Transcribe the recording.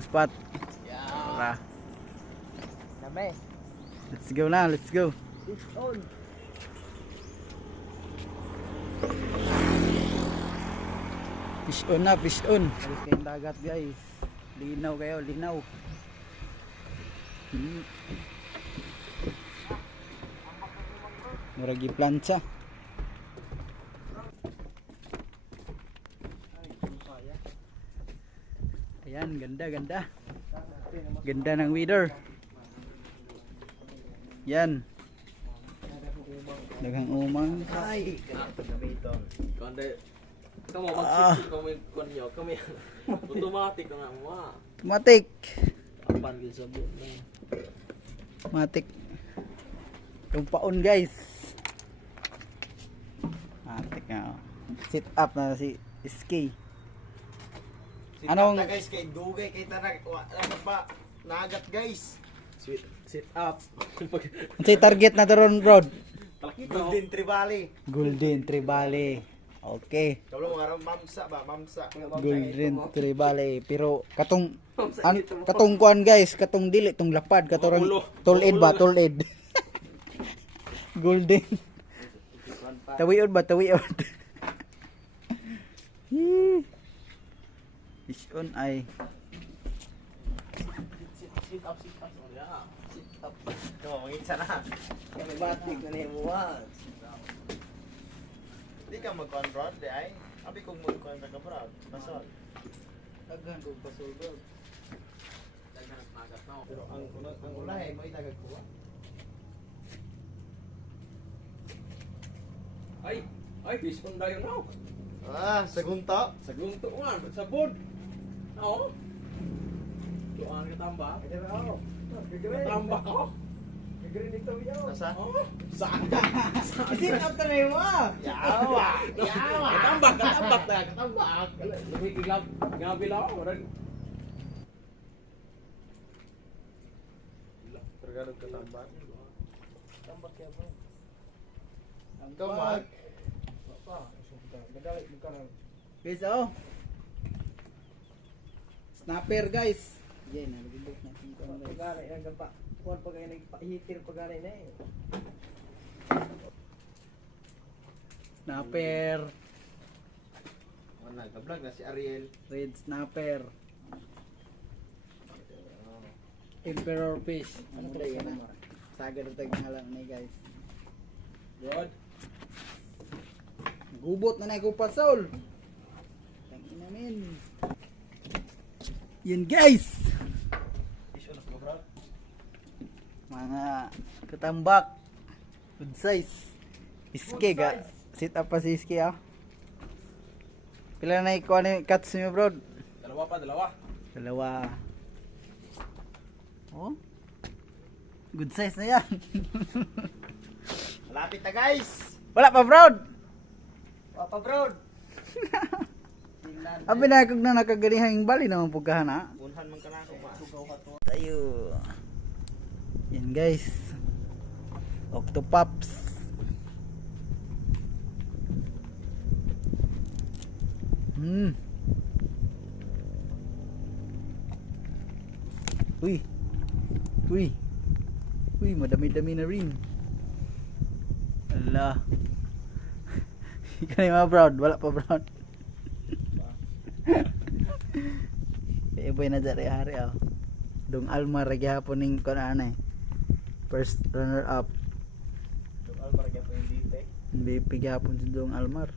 ng spot. Tara. Dami. Let's go na, let's go. Fish on. Fish on na, fish on. Alis kayong dagat guys. Linaw kayo, linaw. Muragi plancha. Ayan, ganda, ganda. Ganda ng weather. Yan. Daghang umang. Ay. Kamu magsisip kami konyo kami automatic na mo. Matik. Apan gyud sa buot na. Matik. Yung paon guys. Matik nga. Sit up na si SK. Anong guys kay dugay kay tanag ano pa nagat guys. Sit up. si target na doon road? Golden Trevally. Golden Trevally. Okay. Kalau mga mamsa ba, mamsa. Golden Trevally. Pero katong katong kuan guys, katong dili tong lapad, katong tulid ba, tulid. Golden. Tawiod ba, tawiod. Fish on ay. Sit up. Yeah. Sit up. Ko, mangitsa na. Kami batik na ni mo. Di ka mag-conrod di ay. Abi kung mag-conrod ka bro. Basol. Daghan ko pasol bro. Daghan nagat no. Pero ang ulahe mo itagag ko. Ay, fish on dayon now. Ah, sagunta. Sa gunto man, sa board. Oo. Tuan ka tamba. Tamba ko. Asa? Oh, saan? Sit up na mo. Yawa. Yawa. Katambak na, katambak. Lebih kilap, ngambil ako. Tergantung ketambak. Tambak ya bro. Tomat. Guys, oh. Snapper guys. Yan, nalibot natin ko guys. Pagani ang gapa. Kuan pagay nagpahitir pagani na eh. Snapper, Mana gablog na si Ariel. red snapper. Emperor fish. Ano to yan? Sagad ito ngalan ni guys. Good. Gubot na na ko pasol. Tangina min. Yan guys. Iso na bro. Mga katambak. Good size. Iske ga. Sit up pa si Iske ah. Pila na ikuha ni cuts niyo bro? Dalawa pa, dalawa. Dalawa. Oh. Good size na yan. Malapit na guys. Wala pa bro. Papa bro. Abi na kag na nakagalihang bali naman pugkahan ha. Punhan man kana ko ma. Sugaw ka to. Tayo. Yan guys. Octopops. Uy. Uy. Uy, madami-dami na rin. Ala. Ikaw na mga brown. Wala pa brown. Iboy na dyan hari oh. Dong Almar lagi hapon ning kon ana eh. First runner up. Tukal para gyapon yung dite. BP gihapon si Dong Almar.